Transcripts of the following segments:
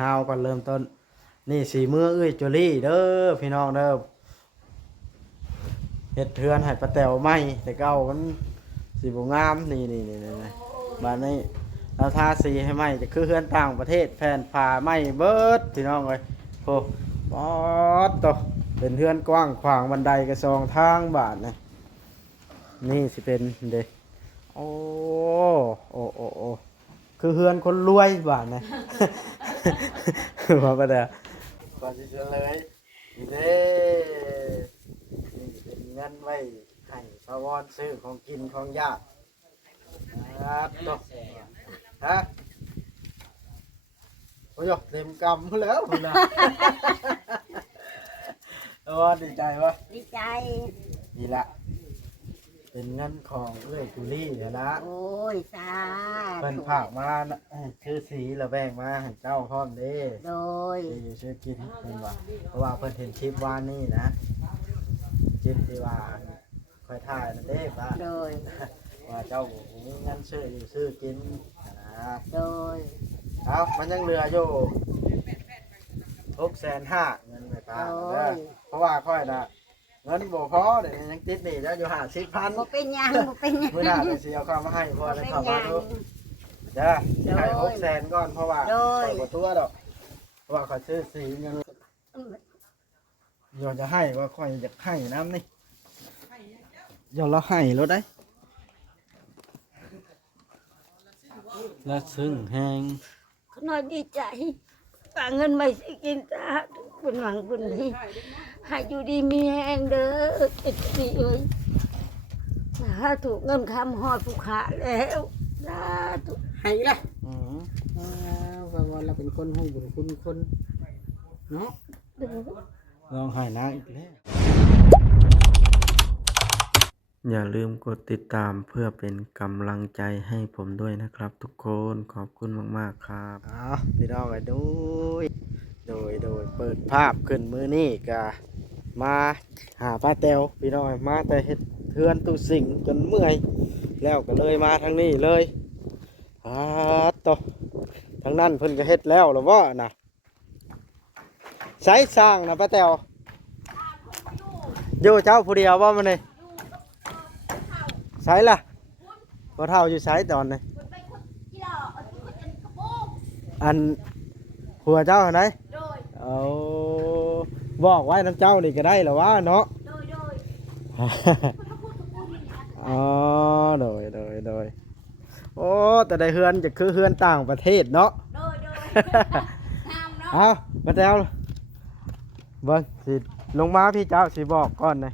ฮาวก่อนเริ่มต้นนี่สีมือเอ้ยจุลี่เด้อพี่น้องเด้อเฮ็ดเทือนให้ป้าแต๋วใหม่แต่เก่ามันสีบ่งามนี่บ้านนี้เราทาสีให้ใหม่จะคือเฮือนต่างประเทศแผ่นผ้าไหม้เบิดพี่น้องเอ้ยโอ้ป๊อดโตเป็นเฮือนกว้างขวางบันไดกระซองทางบ้านนะนี่สิเป็นเด้โอ้คือเฮือนคนรวยบ้านนะว่าป้าแต๋วก่อนสิเฉลยนี่เด้นี่เป็นเงินไว้ให้พระวรซื้อของกินของญาติครับโตฮะโอ้ยเต็มกำแล้วคุณนะโอ้ดีใจวะ ดีใจ นี่ละเป็นเงินของเอ้ยกุลี่เดี๋ยวละ โอ้ยสา เป็น ธุ ผักมานะชื่อสีแล้วแบ่งมาให้เจ้าพร้อมเด้ โดย อยู่ชื่อกินเป็นว่าเพราะว่าเพิ่นเห็นคลิปวานนี่นะคลิปที่ว่าคอยถ่ายนั่นเด้ป้า โดย ว่าเจ้ามีเงินซื้ออยู่ซื้อกินนะ โดย เอามันยังเหลืออยู่650,000เงินไม่ป้าเด้อเพราะว่าค่อยน่ะเงินบ่พอเดี๋ยวยังติดหนี้แล้วอยู่50,000 บ่เป็นหยังบ่เป็นหยัง มื้อหน้าจะสิเอาเข้ามาให้พ่อได้ เป็น เข้า ห มา ยัง ดูจ้าสิให้600,000ก่อนเพราะว่า โดย ข้อยบ่ตัวดอกเพราะว่าข้อยซื้อสีเงินเดี๋ยวจะให้ว่าค่อยอยากให้น้ำนี่เดี๋ยวเราให้รถได้แล้วซึ้งแฮง เขาน้อยดีใจฝากเงินมาสิกินจ้าคุณหวังคุณนี่ให้อยู่ดีมีแรงเด้อเจ็ดสิเอ้ยถ้าถูกเงินคำหอดผู้ขาแล้วสาธุ ให้ละ อือ ว่าเราเป็นคนหูบุญคุณคนเนาะ เด้อ ลองให้นางอีกแล้วอย่าลืมกดติดตามเพื่อเป็นกำลังใจให้ผมด้วยนะครับทุกคนขอบคุณมากๆครับพี่น้องกันโดยเปิดภาพขึ้นมือนี่กะมาหาป้าแตวพี่น้องมาแต่เฮ็ดเทือนตุสิ่งจนเมื่อยแล้วก็เลยมาทางนี้เลยต่อทางนั้นเพิ่นก็เฮ็ดแล้วหรือว่าน่ะใช้สร้างนะป้าแตวอยู่เจ้าผู้เดียวว่ามันนี่ใช้ล่ะบ่เท่าอยู่ใช้ตอนนี้อันหัวเจ้าไหนเอาบอกไว้น้ำเจ้านี่ก็ได้หรอวะเนาะอ๋อโดยโอ้แต่ได้เฮือนจะคือเฮือนต่างประเทศเนาะเอามาแต้วเบิ้งสิลงมาพี่เจ้าสิบอกก่อนเลย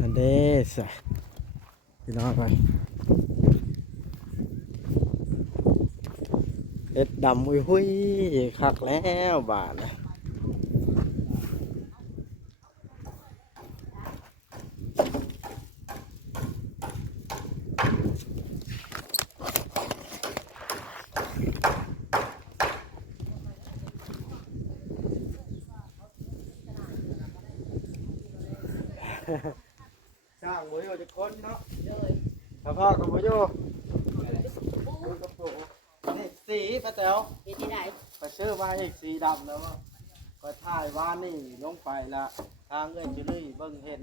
อันเดสพี่น้องไปเอ็ดดำหุ้ยคักแล้วบาทนะสร้างบุญเอาจะคนเนาะพ่อกับบุญอยู่กับปู่นี่สีป้าแต๋ว เฮ็ดที่ไหน ไปซื้อมาอีกสีดำแล้วก็ถ่ายว่านี่ลงไปละทางเงินจุลี่เบิ่งเห็น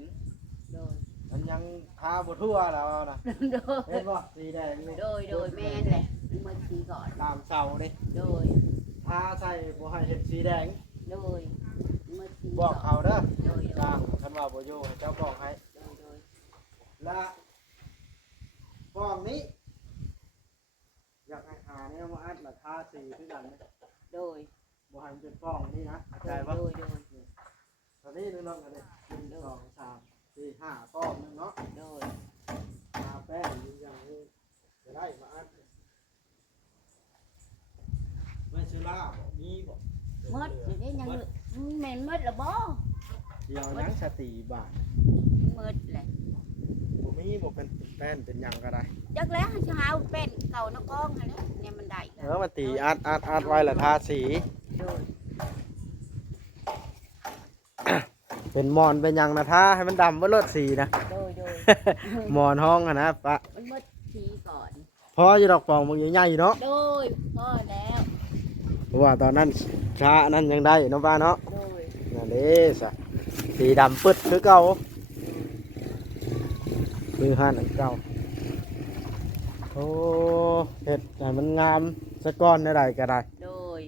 โดย มันยังทาบ่ทั่วแล้วนะ โด เห็ ย นบ่สีแดงนี่ โดยแม่นแหละเมื่อกี้ก่อน ตามเสานี่ โดย ทาใส่บ่ให้เห็นสีแดง โดยเมื่อกี้ บอกเขาเด้อ โดย ตามคันว่าบ่อยู่ให้เจ้าบอกให้ โดย และป้องนี้อยากให้หาเนี่ยมาอัดราคาสีคือกันนะ โดย บ่ให้มันเป็นป้องนี่นะเข้าใจปะ โดย ตอนนี้นึงเนาะกันเลย1 2 3 4 5ป้องนึงเนาะ โดย ทาแป้งอย่างนี้จะได้มาอัดไม่ซื้อลาบมีบ่ มดอยู่ได้ยังแม่นมดละบ่ เดี๋ยวยังสติบาท มดแหละ บ่มี มีบ่เป็นแป้นเป็นหยังก็ได้ จักแล้วจะหาเป็นเก่านักกองหั่นแหละเนี่ยมันได้ มาตีอัดไว้ละทาสี โดย เป็นมอนเป็นหยังนะทาให้มันดำบ่เลิศสีนะ โดย มอนห้องอะนะปะ มันหมดทีก่อน พออยู่ดอกปองมึงใหญ่ๆเนาะ โดยพ่อแล้ว เพราะว่าตอนนั้นชานั้นยังได้เนาะป้าเนาะ โดย นั่นเด้ซะสีดำปึ๊ดคือเก่าคือห้านอันเก่าโอ้เฮ็ดให้มันงามสะก้อนได้ก็ได้ โดย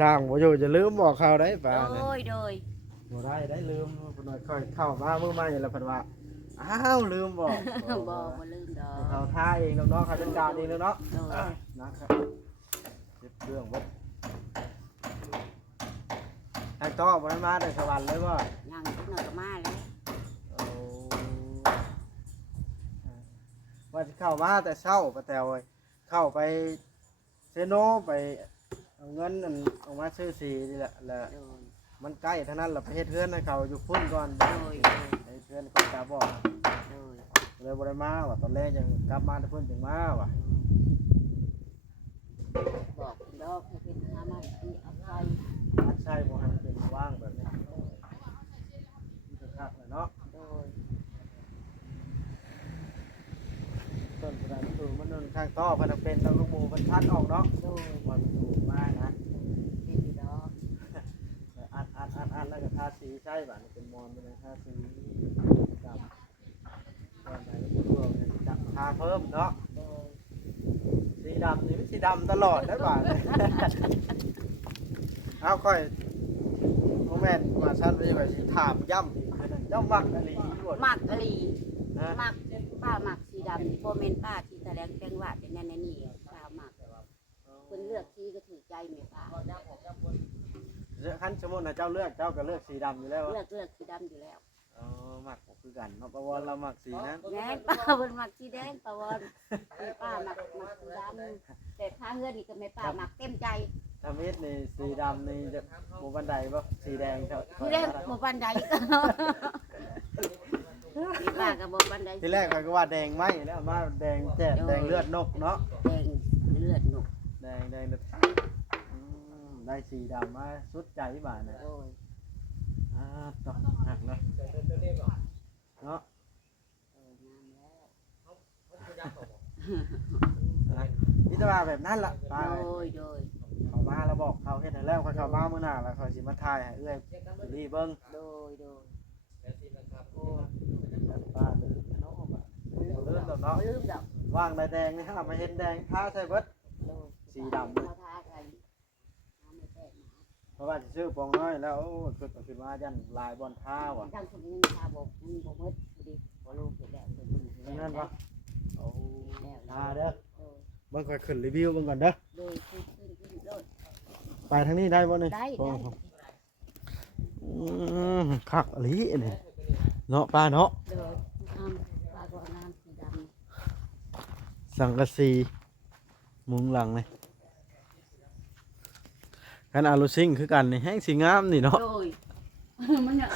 สร้างบ่อยู่จะลืมบอกเขาได้ป่ะ โดย บ่ได้ลืมเพิ่นว่าค่อยเข้ามามื้อใหม่แล้วเพิ่นว่าอ้าวลืมบอก บ่ลืมดอก เขาท่าเองน้องๆเขาจัดการเองเนาะ โดย นะครับเก็บเรื่องไว้ทางต่อบ่ได้มาแต่สวรรค์เลยบ่ ยังจักหน่อยก็มาแล้ว โอ้ว่าสิเข้ามาแต่เช้าป้าแตวเอ้ยเข้าไปเซโนไปเอาเงินนั่นเอามาซื้อสีนี่แหละแล้ว โดย มันใกล้เท่านั้นเราไปเฮ็ดเฮือนให้เขาอยู่พุ่นก่อน โดย ไอ้เฮือนก่อนตาบอก โดย เลยบ่ได้มาว่ะตอนแรกยังกลับมาแต่เพิ่นจึงมาว่ะ บอกดอกให้เป็นหามาที่เอาไป อัดใช่บ่ให้มันเป็นว่างแบบนี้มันจะคักเลยเนาะ โดย ต้นกระดาษมันดูมันนั่นข้างต่อเพิ่นเอาเป็นแล้วลูกหมูมันพัดออกเนาะ โดย ว่ามันดูมานะ เป็นอยู่ดอก อัดแล้วก็ทาสีใช่บัดนี้เป็นมอนเป็นทาสีกับตอนไหนก็บ่รู้ว่ามันจะทาเพิ่มเนาะ โดย สีดำนี่มันสีดำตลอดได้ป่ะ เอาค่อยโมแมนว่าฉันไม่ไปสิถามย่ำอีกเจ้ามักอะไรอยู่ มักอลี นะ มักป้ามักสีดำนี่บ่แม่นป้าที่แสดงแปลงว่าเป็นนั่นนี่ป้ามักเพิ่นเลือกสีก็ถือใจแม่ป้า ขั้นสมมตินะเจ้าเลือกเจ้าก็เลือกสีดำอยู่แล้ว เลือกสีดำอยู่แล้ว อ๋อมักบ่คือกันเนาะเพราะว่าเรามักสีนั้น แม่นป้าเพิ่นมักสีแดงป้าวอนแม่ป้ามักสีดำแต่ถ้าเฮือนนี่ก็แม่ป้ามักเต็มใจ ถ้ามิดนี่สีดำนี่จะหมู่บันไดป่ะสีแดงเท่า สีแดงบ่ปานใดแม่ป้าก็บ่ปานใด ทีแรกเขาก็ว่าแดงไหมแล้วมาแดงแจ่มแดงเลือดนกเนาะ แดงเลือดนก แดงเลือดได้สีดำมาสุดใจบ้านนะ โอ้ย ต่อหักเลยเนาะ พิจารณาแบบนั้นล่ะไป โดย เขามาแล้วบอกเขาเฮ็ดให้แล้วเขาเข้ามามื้อหน้าแล้วเขาสิมาถ่ายให้เอื้อยรีเบิ่ง โดย โอ้ป้าลืมเนาะลืมแล้วเนาะ ลืมดอก ว่างแดงนี่ฮะมาเห็นแดงทาใส่เบิด โดย สีดำ เขาทากันน้ำไม่แตกนะ เพราะว่าสิซื้อปองน้อยแล้วโอ้ขึ้นมายันลายบอลท่าว่ะ ทางคนนี้ทาบอกมึงบอกมืดดีบ่รู้เสร็จแล้วเพิ่นเพิ่น นั่นวะโอ้ แล้ว ทาเด้อ โดย เบิ่งค่อยขึ้นรีวิวเบิ่งก่อนเด้อ โดยขึ้นโดย ไปทางนี้ได้บ่นี่ ได้ โอ้โหคักอีหลีนี่เนาะป้าเนาะ โดยน้ำปลาก็น้ำสีด สังกะสีมุงหลังเลยคันอาลูซิงคือกันนี่แห้งสีงามนี่เนาะ ำโดยมันเนี่ย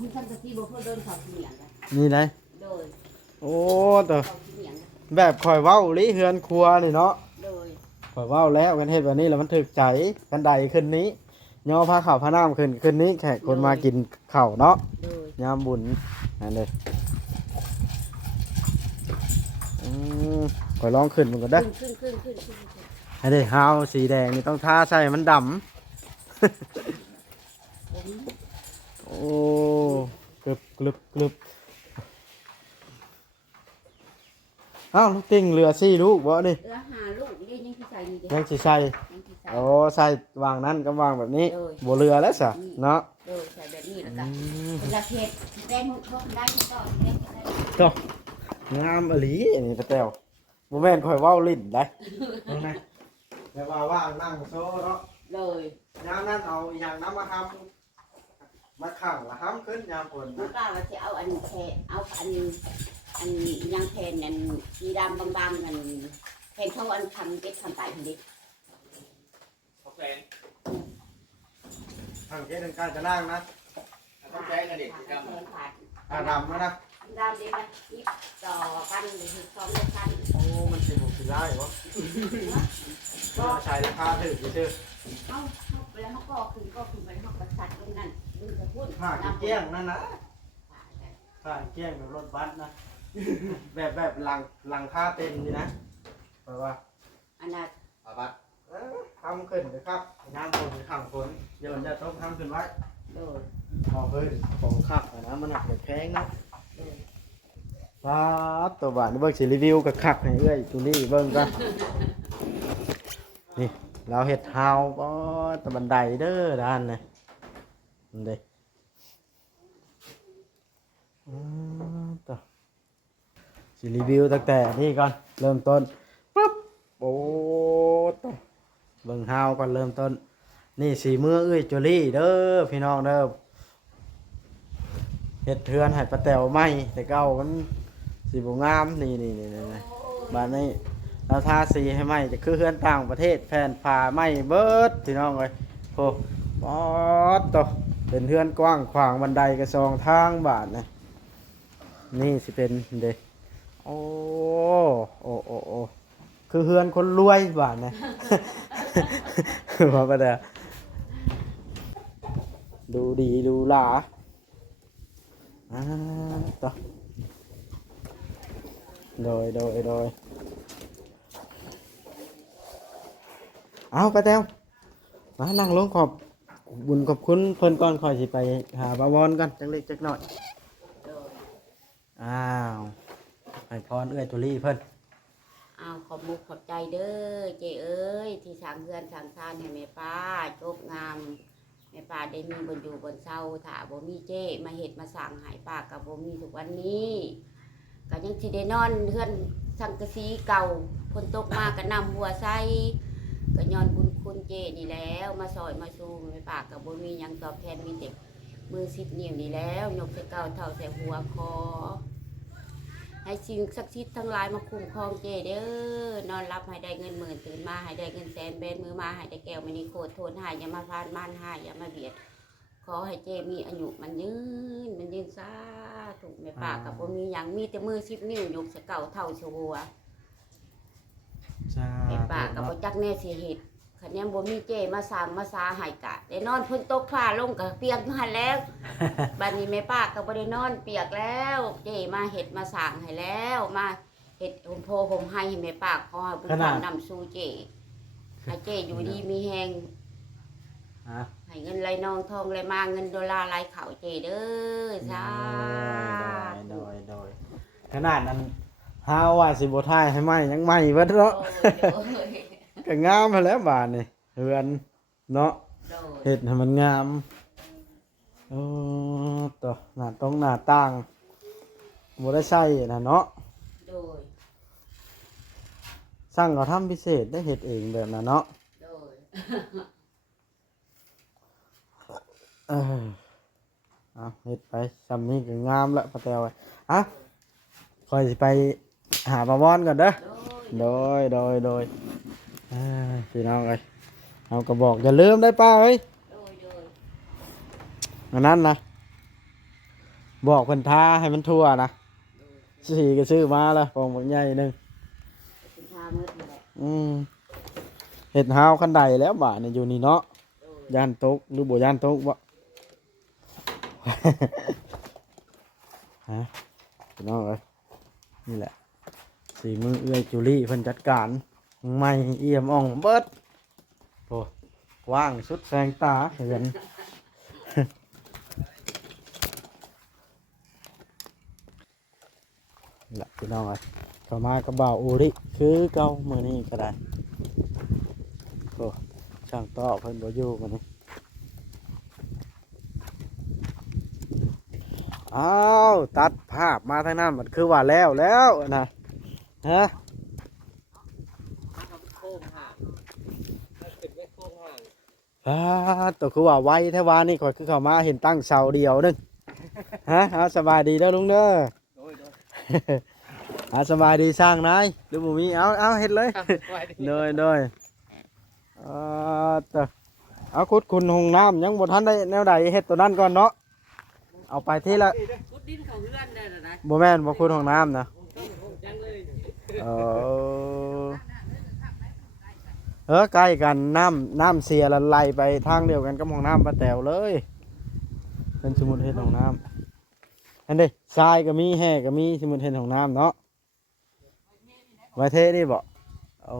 มันทำกะทิบ่เพื่อเดินเขาเหนียงกัน นี่ได้ โดย โอ้ตัว เขาเหนียง แบบข่อยเว้าลิเฮือนครัวนี่เนาะ โดย ข่อยเว้าแล้วกันเฮ็ดแบบนี้แล้วมันถึกใจกันใดขึ้นนี้ย่อผ้าขาวผ้าน้ำขึ้นนี้แขกคนมากินข้าวเนาะ โดย ยามบุญนั่นเลยข่อยลองขึ้นมันก็ได้ ขึ้น ให้ได้ฮาวสีแดงนี่ต้องทาใส่มันดำ โอ้กรึบอ้าวลูกติ่งเหลือ4 ลูกบ่นี่ หาลูกนี่ยังที่ใส่นี่เด้ ยังสิใส่ ยังที่ใส่ โอ้ใส่วางนั้นก็วางแบบนี้ โดย บ่เหลือแล้วซะเนาะ โดยใส่แบบนี้แล้วก็เวลาเทศแดงหุ่นพวกได้ก็ได้ ก็งามอีหลีนี่ตะแต้วบ่แม่นข่อยเว้าลิ้นได้นั่นนะแต่ว่าว่างนั่งโซเนาะ เลย ยามนั้นเอาอีหยังนำมาทำมาขังละครับขึ้นยามฝน มันก็ว่าจะเอาอันแทนเอาอันยังแทนอันสีดำบางๆอันแทนเขาอันทำเก็บทำไปทีนี้ ทางเกณฑ์การจะนั่งนะ ต้องใช้กันดิกรรม เงินขาด ดำแล้วนะ ดำดีนะยิบต่อกันหรือสองกัน โอ้มันสิบุกสิได้วะก็ใช้ราคาถือชื่อ เอาไปแล้วเขาก็ขึ้นไปแล้วเขาก็สัตว์ตรงนั้นดูจะพูด ผ่านเกี้ยงนั่นนะผ่านเกี้ยงแบบรถบัสนะ แบบหลังคาเต็มนี่นะแปลว่า อันนั้น บัสทำขึ้นเลยครับน้ำฝนขังฝนเดี๋ยวจะต้องทำขึ้นไว้ โดย พอเพิ่นของขับนะมันหนักแพงนะว้าตัวบ้านนี่เบิ่งสิรีวิวกับขักให้เอ้ยตัวนี้เบิ่งกันนี่เราเฮ็ดเฮาบ่ตะบันไดเด้อด้านนี่นี่เด้ต่อสิรีวิวตั้งแต่นี่ก่อนเริ่มต้นปุ๊บโอ้ต่อเบิ่งเฮาก่อนเริ่มต้นนี่สีมือเอ้ยจุลี่เด้อพี่น้องเด้อเฮ็ดเทือนให้ป้าแต๋วไหมแต่เก่ามันสีบ่งามนี่บ้านนี้เราทาสีให้ไหมจะคือเฮือนต่างประเทศแผ่นผ้าไหมเบิดพี่น้องเอ้ยโอ้บอสต่อเป็นเฮือนกว้างขวางบันไดกระซองทางบ้านนะนี่สิเป็นเด้โอ้คือเฮือนคนรวยบ้านนะ ว่าป้าแต๋วดูดีดูหลาต่อโดยเอาไปแต้วมานั่งลงขอบบุญขอบคุณเพิ่นก่อนคอยสิไปหาบาวอนกันจักเล็กจักหน่อย โดย อ้าวให้พรเอื้อยตุลี่เพิ่น เอาขอบมุกขอบใจเด้อเจเอ้ยที่สร้างเรือนสร้างซานให้แม่ป้าจบงามแม่ป้าได้มีบนอยู่บนเศร้าถ้าบ่มีเจมาเฮ็ดมาสร้างใหายป้ากับบ่มีทุกวันนี้ก็ยังสิได้นอนเรือนสังกะสีเก่าฝนตกมาก็นำหัวใส่ก็ย้อนบุญคุณเจนี่แล้วมาซอยมาชูแม่ป้ากับบ่มีหยังตอบแทนมีแต่มือ10 นิ้วนี่แล้วยกใส่เก่าเท่าใส่หัวคอให้สิ่งศักดิ์สิทธิ์ทั้งหลายมาคุ้มครองเจเด้อนอนรับให้ได้เงินหมื่นตื่นมาให้ได้เงินแสนเบนมือมาให้ได้แก้วมณีโคตรโทนหายอย่ามาพานม่านหายอย่ามาเบียดขอให้เจมีอายุมันยืนซาถูกแม่ป้ากับบ่มีหยังมีแต่มือ10 นิ้วยกใส่เก่าเท่าใส่หัว จ้า แม่ป้ากับบ่จักแน่สิเฮ็ดคันยังบ่มีเจมาสร้างมาสาให้กะได้นอนพ้นตกฟ้าลงก็เปียกอยู่หั่นแล้ว บัดนี้แม่ป้าก็บ่ได้นอนเปียกแล้วเจมาเฮ็ดมาสร้างให้แล้วมาเฮ็ดห่มโพห่มให้แม่ป้าขอให้บุญธรรมนำสู่เจให้เจอยู่ดีมีแฮง ฮะ ให้เงินไหลนองทองไหลมาเงินดอลลาร์ไหลเข้าเจเด้อสาธุ โดยขนาดนั้นฮาว่าสิบ่ทายให้ไหมยังไหมเบิดเนาะ โอ้ย ก็งามมาแล้วบาดนี่เฮือนเนาะ โดย เฮ็ดให้มันงามต่อหน้าตรงหน้าต่างบ่ได้ใช้น่ะเนาะ โดย สั่งเขาทำพิเศษได้เฮ็ดเองแบบนั้นเนาะ โดย เอาเฮ็ดไปซำนี้ก็งามแล้วป้าแตวอ่ะค่อยสิไปหาปลาวอนก่อนเด้อ โดย โดยพี่น้องเอ้ยเอาก็บอกอย่าลืมได้ป้าเอ้ย โดย อันนั้นนะบอกเพิ่นทาให้มันทั่วนะสีก็ซื้อมาแล้วกองบักใหญ่หนึง สิพามืดนี่แหละ เฮ็ดฮาวคันใดแล้วบาดนี่อยู่นี่เนาะ โดย ย่านตกหรือบ่ย่านตกบ่ ฮะพี่น้องเอ้ยนี่แหละสีมือเอื้อยจุลี่เพิ่นจัดการไม่เอี่ยมอ่องเบิดโอ้ว่างสุดแสงตาเห็น นี่แหละพี่น้องเอ้ยเข้ามากระบ่าวอูริคือเก่ามื้อนี้ก็ได้โอ้ช่างต่อเพิ่นบ่อยู่มื้อนี้อ้าวตัดภาพมาทางนั้นมันคือว่าแล้วนะฮะ โค้งห่างขึ้นไปโค้งห่าง ตัวคือว่าไวแท้วานี่ข่อยคือเข้ามาเห็นตั้งเสาเดียวนึงฮะสบายดีเด้อลุงเด้อ โดย สบายดีสร้างนายหรือบ่มีเอาเฮ็ดเลย ไว้ดิ โดยตัวเอาขุดคุณห้องน้ำยังบ่ทันได้แนวใดเฮ็ดตัวนั้นก่อนเนาะ เอาไปที่ละ ขุดดินเขาเฮือนได้นะ บ่แม่นบ่คุณของน้ำนะ จังเลย ใกล้กันน้ำเสียละไหลไปทางเดียวกันกับห้องน้ำป้าแต๋วเลยเป็นสมุนเฮ็ดห้องน้ำอันนี้ทรายก็มีแห่ก็มีสมุนเฮ็ดห้องน้ำเนาะไว้เทนี่บ่เอา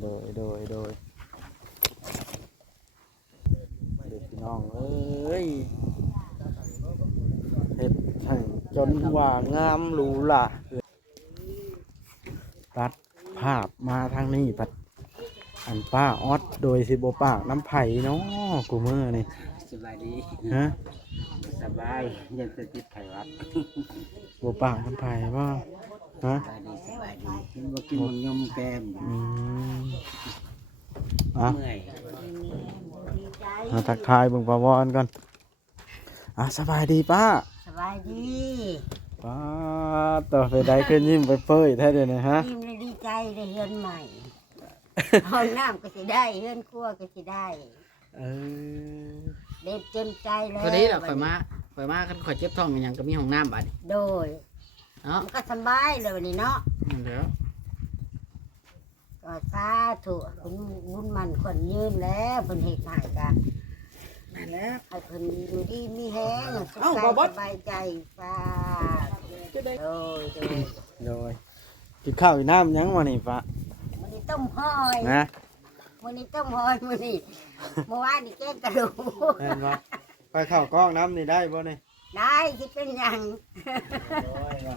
โดยเด็กพี่น้องเอ้ยเฮ็ดให้จนว่างามหรูหราตัดภาพมาทางนี้ปัดอันป้าออดโดยสิบปากน้ำไผ่เนาะกูมือนี่ สบายดี ฮะ สบายยังจะติดไขวัด บปากน้ำไผ่ว่าฮะ สบายดีกินบ่กินมันยมแกม อ่ะ เมื่อย ดีใจ มาทักทายเบิ่งปาวอนก่อนสบายดีป้า สบายดี ป้าต่อไปได้ขึ้นยิ้มไปเป้ยแท้เดียวนะฮะ ยิ้มเลยดีใจได้เฮือนใหม่ห้องน้ำก็สิได้เฮือนครัวก็สิได้ เออ เด็ดเต็มใจแล้ว พอดีเราข่อยมาคันข่อยเจ็บท้องอย่างก็มีห้องน้ำบัด โดย เนาะ มันก็สบายเลยวันนี้เนาะ เดี๋ยว ก็สาธุคุณบุญมันคนยืนแล้วเพิ่นเฮ็ดให้ก็นั่นแหละให้เพิ่นอยู่ดีมีแฮงสุขใจสบายใจฟ้าโดย โดยกินข้าวอีกน้ำยังวะนี่ป้า มื้อนี้ต้มหอย นะ มื้อนี้ต้มหอยมื้อนี้เมื่อวานนี่แกงกระดูก แม่นบ่ไปเข้ากล้องน้ำนี่ได้บ่นี่ ได้สิเป็นหยัง โอ้ยว่ะ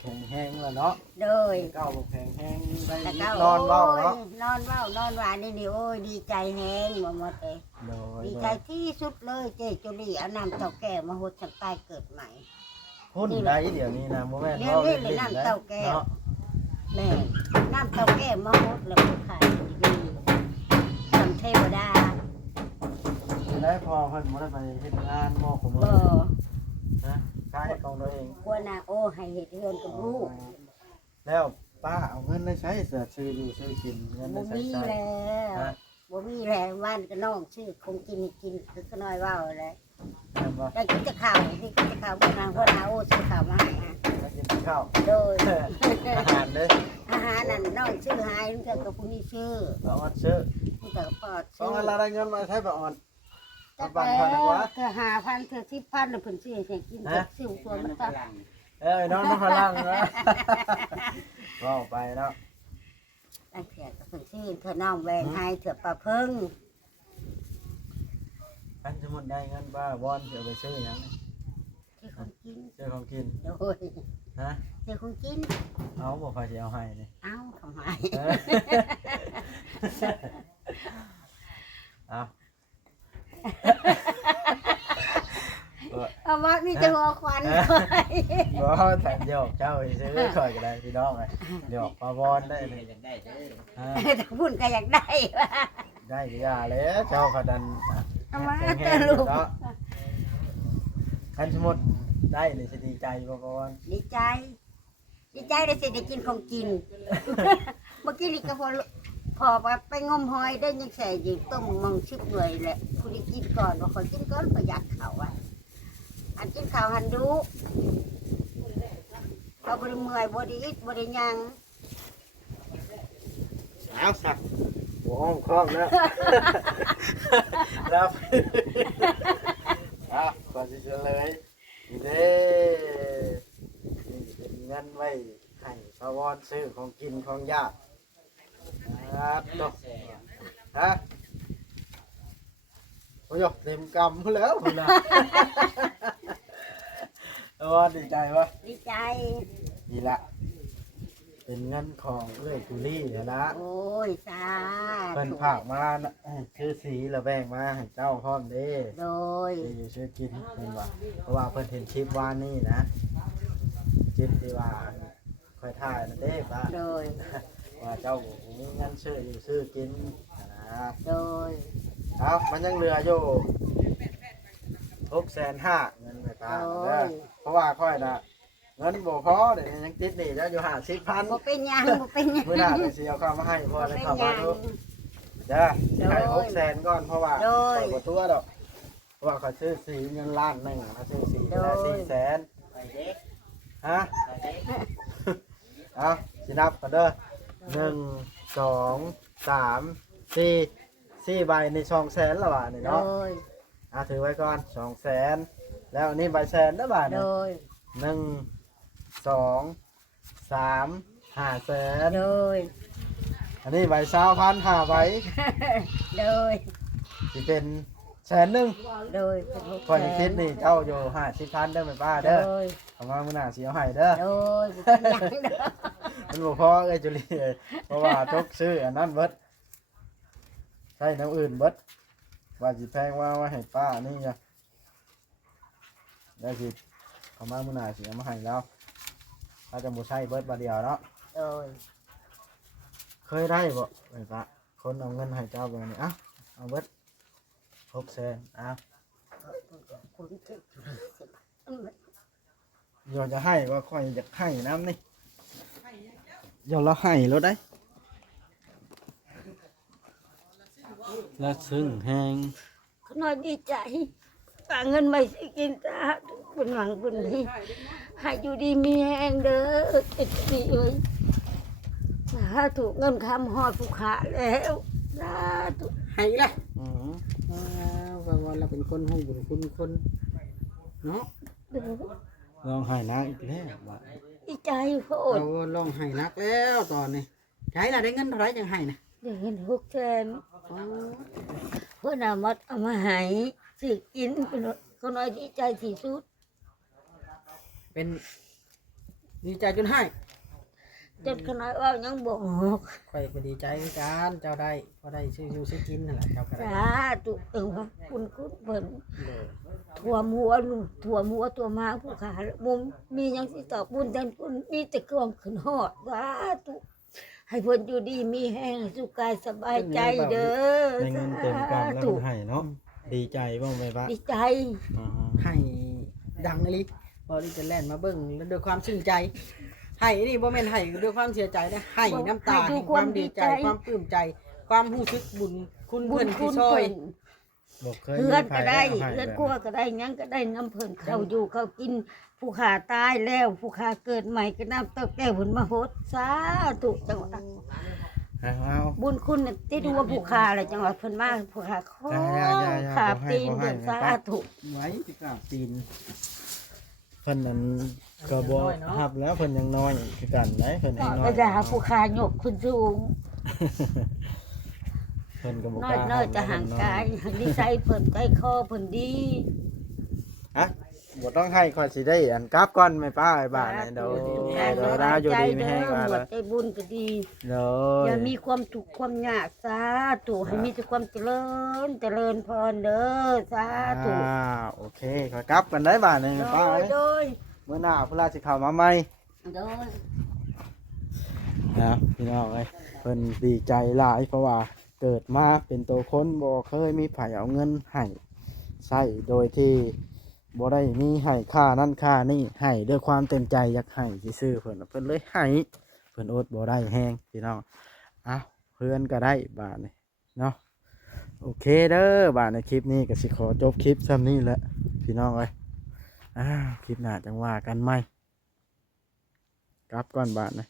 แข็งแห้งแล้วเนาะ โดย เก้าบ่แข็งแห้งได้ แล้วก็ นอนเว้าเนาะ นอนเว้านอนหวานนี่โอ้ยดีใจแฮงบ่หมดเลย โดย ดีใจที่สุดเลยเจ๊จุลีเอาน้ำเต้าแก้วมาหดฉันตายเกิดใหม่ พุ่นได้เดี๋ยวนี้นะโมแม่น เดี๋ยวนี้เลยน้ำเต้าแก้ว เนาะ แม่น้ำเต้าแก้วมาหดแล้วผู้ขายดีๆทำเทวดา ได้พอเพิ่นบ่ได้ไปเฮ็ดงานบ่ของมื บ่ อนะขายของตัวเอง กลัวนาโอให้เฮ็ดเฮือนกับลูก แล้วป้าเอาเงินได้ใช้เสือซื้ออยู่ซื้อกินเงินได้ บ่ ใช้ มี ใช้ แล้ว ฮะ บ่มีแล้วบ้านก็น้องชื่อคงกินให้กินคือก็น้อยเว้าเลย แม่นบ่ ได้กินจะข่าวที่กินจะข่าวพวกนางพวกนาโอซื้อข่าวมาให้อ่ะ ได้กินข้าว โดย อาหารเด้อ อาหารนั่นน้องชื่อหายมันก็กับผู้นี้ชื่อ บ่ออดซื้อ มันก็ปอด เพ ชื่ ราะ อ ว่าเราได้เงินมาใช้บ่ออด จั เอา ก บัตร แล้ ก่อนดีกว่า เธอ5,000เธอ10,000แล้วเพิ่นซื้อให้กินจักซื้อตัวมันก็ น้องพลังนะว้าวไปแล้ว ตั้งแต่ก็เพิ่นซื้อเธอน้องแหวนให้เธอปลาเพิ่ง อันสมมุติได้เงินป้าวอนสิเอาไปซื้อหยัง ที่ของกิน ซื้อของกิน โดย ฮะ ที่ของกิน เอาบ่พาสิเอาให้นี่ เอ้าทำไม เออเอา เอาว่ามีแต่หัวควัน บ่แต่หยอกเจ้าไปซื้อข่อยก็ได้พี่น้องไงหยอกปลาวอนได้เลย ได้เด้อ ถ้าพูดก็อยากได้ว่ะ ได้ก็อย่าแล้วเจ้าขดัน เอามา แข็ง แต่ ๆ ลูก เนาะคันสมมุติได้เลยสิดีใจบ่ปลาวอน ดีใจ ดีใจได้สิได้กินของกิน เมื่อกี้นี่ก็พอไปงมหอยได้ยังใส่อยู่ต้มมังชิบหน่วยแหละคุณได้กินก่อนว่าขอกินก่อนประหยัดเขาอ่ะอันกินข้าวหันดูเขาบริเมื่อยบริอิดบริยัง เอาสักหัวอ้อมคล้องแล้วครับอ่ะก่อนสิเฉลยนี่เด้นี่เป็นเงินไว้ให้ปลาวอนซื้อของกินของยากครับเนาะฮะโอ้ยเต็มกำแล้วคุณนะปลาวอนดีใจปะ ดีใจ นี่ละเป็นเงินของเอ้ยกุลี่เดี๋ยวละ โอ้ยสา เป็นผากมานะชื่อสีระแบงมาให้เจ้าพร้อมเด้ โดย ที่อยู่ชื่อกินเป็นว่าเพราะว่าเพิ่นเห็นคลิปวานนี่นะคลิปที่ว่าค่อยถ่ายนะเด้ป้า โดย ว่าเจ้ามีเงินซื้ออยู่ซื้อกินนะ โดย เอามันยังเหลืออยู่650,000เงินไปป้าเด้อเพราะว่าค่อยน่ะเงินบ่พอเดี๋ยวนี้ยังติดหนี้แล้วอยู่50,000 บ่เป็นหยังบ่เป็นหยัง มื้อหน้าจะสิเอาเข้ามาให้พ่อ บ่ ได้ เป็น เข้า ห มา ยัง ดูจ้าสิให้600,000ก่อนเพราะว่า โดย ข่อยบ่ตัวดอก ว่าเขาชื่อสีเงินล้านหนึ่งเขาชื่อสีได้400,000ฮะเอาสินับกันเด้อ1 2 3 4ใบใน200,000ละบาทนี่ โด เนาะ ย ถือไว้ก่อน200,000แล้วอันนี้ใบแสนละบาท โด นี่ ย 1 2 3 500,000 โดย อันนี้ใบ20,000 5ใบ โดย สิเป็น100,000 โดยเป็นลูก ก่อนจะคิดนี่เจ้าอยู่50,000เด้อแม่ป้าเด้อ โดย เอามามื้อหน้าสิเอาให้เด้อ โดยเป็นหยังเด้อ มันบ่พอเอ้ยจุลีเอ้ยเพราะว่าตกซื้ออันนั้นเบิดใช้น้ำอื่นเบิดว่าสิแพงว่าให้ป้านี่จ้ะได้สิเอามามื้อหน้าสิเอามาให้แล้วถ้าจะบ่ใช้เบิดบาดเดียวเนาะ โดย เคยได้บ่ไอ้ป้าคนเอาเงินให้เจ้าแบบนี้เอาเบิด600,000เดี๋ยวจะให้ว่าค่อยจะให้น้ำนี่เดี๋ยวเราให้แล้วได้แล้วซึ้งแหง เขาน้อยดีใจฝากเงินไม่สิกินจ้าเป็นหวังเป็นนี้ให้อยู่ดีมีแห้งเด้อเจ็ดสีเอ้ยถ้าถูกเงินคำหอดผู้ขาแล้วสาธุ ให้ละ อือ ว่าเราเป็นคนหูบุญคุณคนเนาะ เด้อ ลองให้นะอีกแล้วว่า ดีใจโพด เราลองให้นักแล้วตอนนี้ใช้ละได้เงินเท่าไหรจังให้นะ ได้เงิน600,000 อ๋อ เพื่อนเอามาเอามาให้สิกินเป็นเขาน้อยดีใจที่สุด เป็นดีใจจนให้ จนเขาน้อยว่ายังบอก ข่อยก็ดีใจคือกันเจ้าได้พอได้ซื้ออยู่ซื้อกินนั่นแหละเจ้าก็ได้ สาธุว่าคุณเพิ่น เลย ถั่วมัวนู่นถั่วมัวตัวมาผู้ขามุมมีหยังสิตอบบุญแทนคุณมีแต่เครื่องขึ้นฮอดสาธุให้เพิ่นอยู่ดีมีแห้งสุขกายสบายใจเด้อ ได้เงินเต็มกำแล้ว ธุ มันให้เนาะดีใจบ้างไหมป้า ดีใจ อ๋อ ให้ดังอลิบอดี้จะแล่นมาเบิ่งแล้วด้วยความซึ้งใจให้นี่บ่แม่นให้ด้วยความเสียใจนะให้น้ำตาแห่งความดีใจความปลื้มใจ ความรู้สึกบุญคุณ บุ เพิ่ ญ น คุ ที่ ณ ซอย เพิ่น บอกเคย เพื่อนก็ได้ มีใคร เพื่อน แบบ กลัวก็ได้หยังก็ได้น้ำเพิ่นเขาอยู่เขากินผู้ขาตายแล้วผู้ขาเกิดใหม่ก็น้ำตกแก้วผลมาโหดสาธุจังหวะ เอา บุญคุณน่ะที่ดูว่าผู้ขาอะไรจังหวะเพิ่นมาผู้ขาขอ อย่า ขาบ บ่ให้ ตีน บ่ให้ เพิ่นสา ป้า ธุ ไว้ที่กราบตีนเพิ่นนั้นก็บ่ฮับแล้วเพิ่นยังน้อยคือกันไหนเพิ่นให้น้อย ก็จะหาผู้ขาหยกขึ้นสูง เพิ่นก็บ่ น้ ก อย ล้า น้อยจะห่างกายหันนิสัยเพิ่นใกล้คอเพิ่นดี ฮะบ่ต้องให้ค่อยสิได้อันกราบก่อนแม่ป้าไอ้บ้านนี่เดี๋ยวเดี๋ยวเราอยู่ดีมีแฮงว่า หม แล้ ด ว ใจบุญก็ดี เดี๋ยว อย่ามีความทุกข์ความยากสาธุให้มีแต่ความเจริญเจริญพรเด้อสาธุ โอเคขอกลับกันได้บ้านนี่ โด ป้าย โดย มื้อหน้าพุ่นลาสิเข้ามาใหม่ โดย นะพี่น้องเอ้ยเพิ่นดีใจหลายเพราะว่าเกิดมาเป็นตัวคนบ่เคยมีไผเอาเงินให้ใช้โดยที่บ่ได้มีให้ค่านั่นค่านี่ให้ด้วยความเต็มใจอยากให้ซื่อๆเพิ่นน่ะเพิ่นเลยให้เพิ่นอดบ่ได้แฮงพี่น้องเพื่อนก็ได้บาดนี้เนาะโอเคเด้อบาดในคลิปนี้ก็สิขอจบคลิปซ้ำนี้แหละพี่น้องเอ้ยคลิปหน้าจังว่ากันใหม่กลับก่อนบาดนะ